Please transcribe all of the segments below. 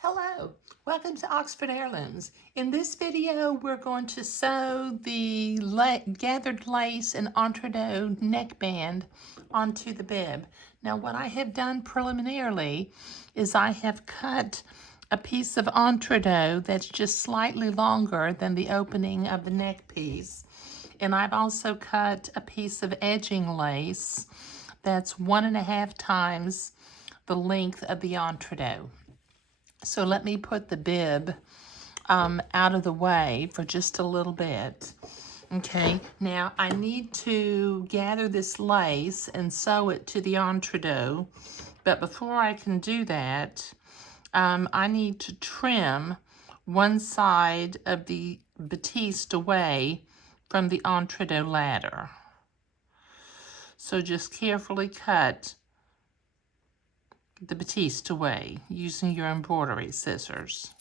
Hello, welcome to Oxford Heirlooms. In this video, we're going to sew the gathered lace and entredot neckband onto the bib. Now, what I have done preliminarily is I have cut a piece of entredot that's just slightly longer than the opening of the neck piece. And I've also cut a piece of edging lace that's 1.5 times the length of the entredot. So let me put the bib out of the way for just a little bit. Okay, now I need to gather this lace and sew it to the entredot, but before I can do that, I need to trim one side of the batiste away from the entredot ladder. So just carefully cut the batiste away using your embroidery scissors.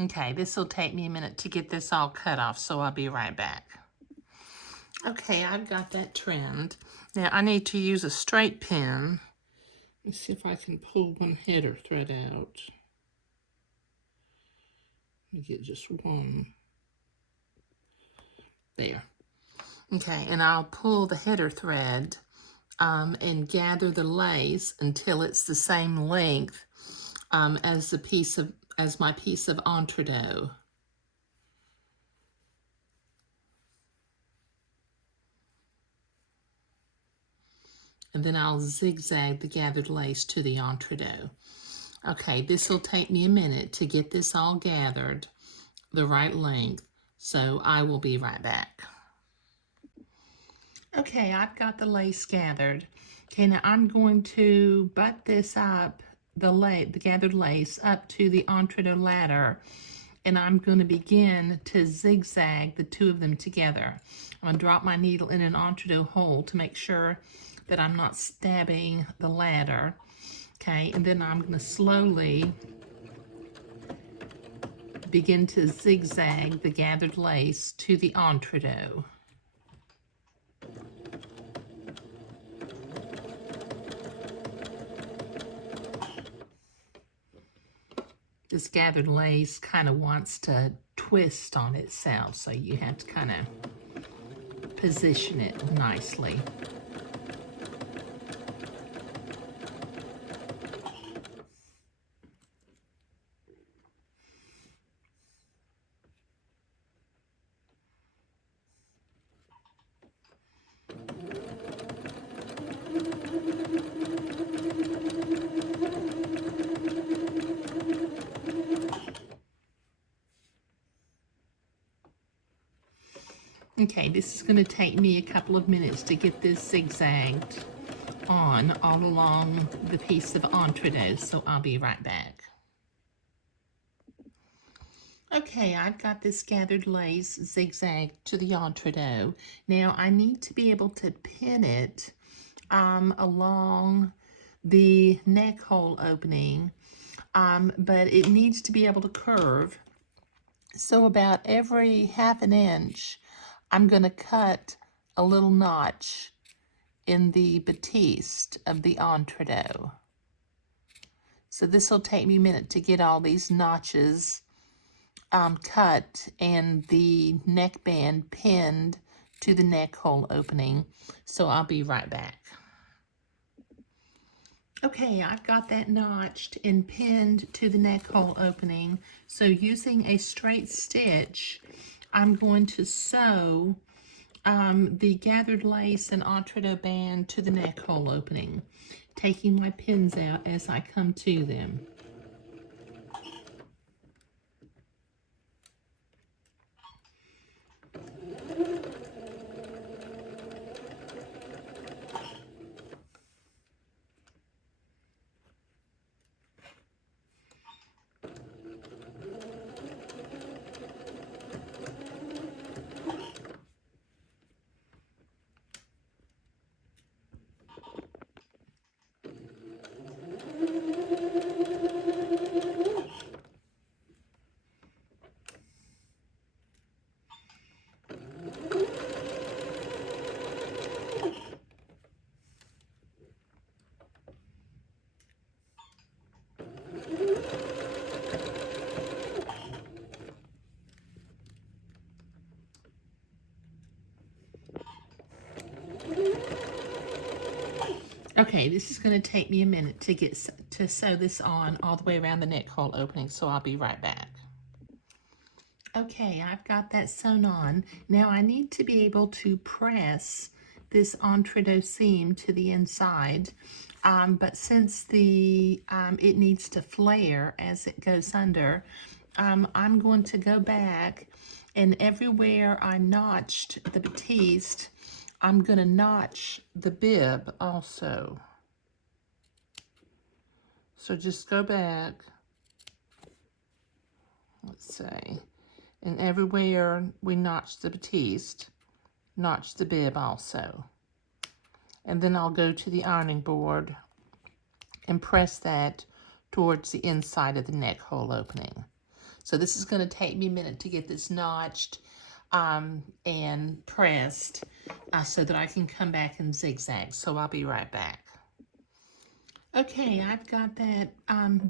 Okay, this will take me a minute to get this all cut off, so I'll be right back. Okay, I've got that trimmed. Now I need to use a straight pin. Let's see if I can pull one header thread out. Let me get just one. There. Okay, and I'll pull the header thread and gather the lace until it's the same length as my piece of entredot. And then I'll zigzag the gathered lace to the entredot. Okay, this will take me a minute to get this all gathered the right length, so I will be right back. Okay, I've got the lace gathered. Okay, now I'm going to butt this up, the gathered lace up to the entredot ladder, and I'm going to begin to zigzag the two of them together. I'm going to drop my needle in an entredot hole to make sure that I'm not stabbing the ladder. Okay, and then I'm going to slowly begin to zigzag the gathered lace to the entredot. This gathered lace kind of wants to twist on itself, so you have to kind of position it nicely. Okay, this is going to take me a couple of minutes to get this zigzagged on all along the piece of entredot, so I'll be right back. Okay, I've got this gathered lace zigzagged to the entredot. Now I need to be able to pin it along the neck hole opening, but it needs to be able to curve. So about every 1/2 inch, I'm going to cut a little notch in the batiste of the entredot. So this will take me a minute to get all these notches cut and the neckband pinned to the neck hole opening. So I'll be right back. Okay, I've got that notched and pinned to the neck hole opening. So using a straight stitch, I'm going to sew the gathered lace and entredot band to the neck hole opening, taking my pins out as I come to them. Okay, this is going to take me a minute to sew this on all the way around the neck hole opening, so I'll be right back. Okay, I've got that sewn on. Now I need to be able to press this entre-deux seam to the inside, but since it needs to flare as it goes under, I'm going to go back, and everywhere I notched the batiste, I'm going to notch the bib also. So just go back, let's say, and everywhere we notch the batiste, notch the bib also. And then I'll go to the ironing board and press that towards the inside of the neck hole opening. So this is going to take me a minute to get this notched and pressed so that I can come back and zigzag. So I'll be right back. Okay, I've got that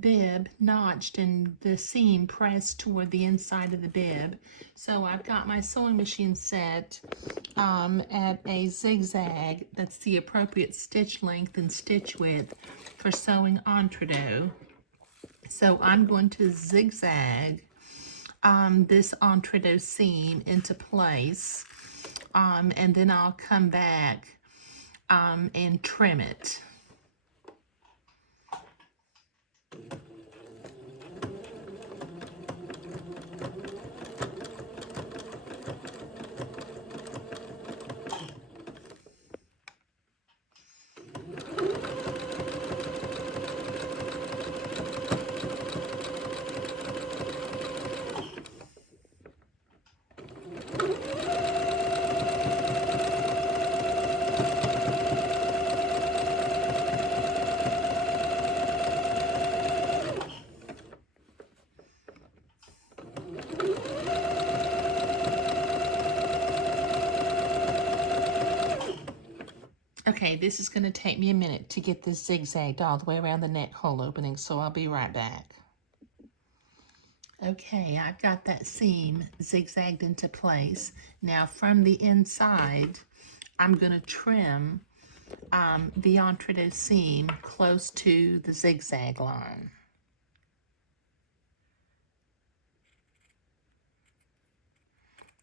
bib notched and the seam pressed toward the inside of the bib. So I've got my sewing machine set at a zigzag that's the appropriate stitch length and stitch width for sewing entre-deux. So I'm going to zigzag this entre-deux seam into place, and then I'll come back and trim it. Okay, this is going to take me a minute to get this zigzagged all the way around the neck hole opening, so I'll be right back. Okay, I've got that seam zigzagged into place. Now from the inside, I'm going to trim the entre-deux seam close to the zigzag line.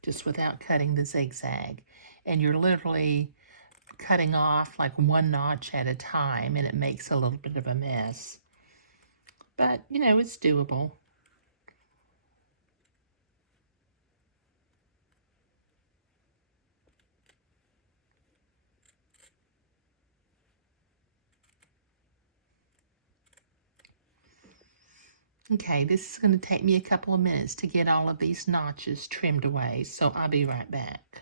Just without cutting the zigzag. And you're literally cutting off like one notch at a time, and it makes a little bit of a mess. But, you know, it's doable. Okay, this is going to take me a couple of minutes to get all of these notches trimmed away, so I'll be right back.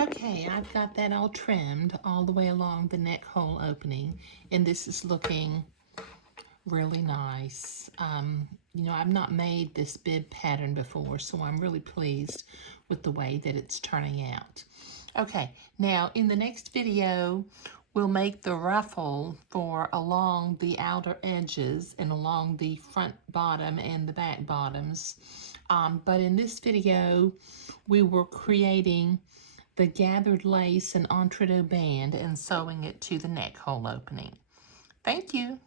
Okay, I've got that all trimmed all the way along the neck hole opening, and this is looking really nice. You know, I've not made this bib pattern before, so I'm really pleased with the way that it's turning out. Okay, now in the next video, we'll make the ruffle for along the outer edges and along the front bottom and the back bottoms. But in this video, we were creating the gathered lace and entre-deux band and sewing it to the neck hole opening. Thank you.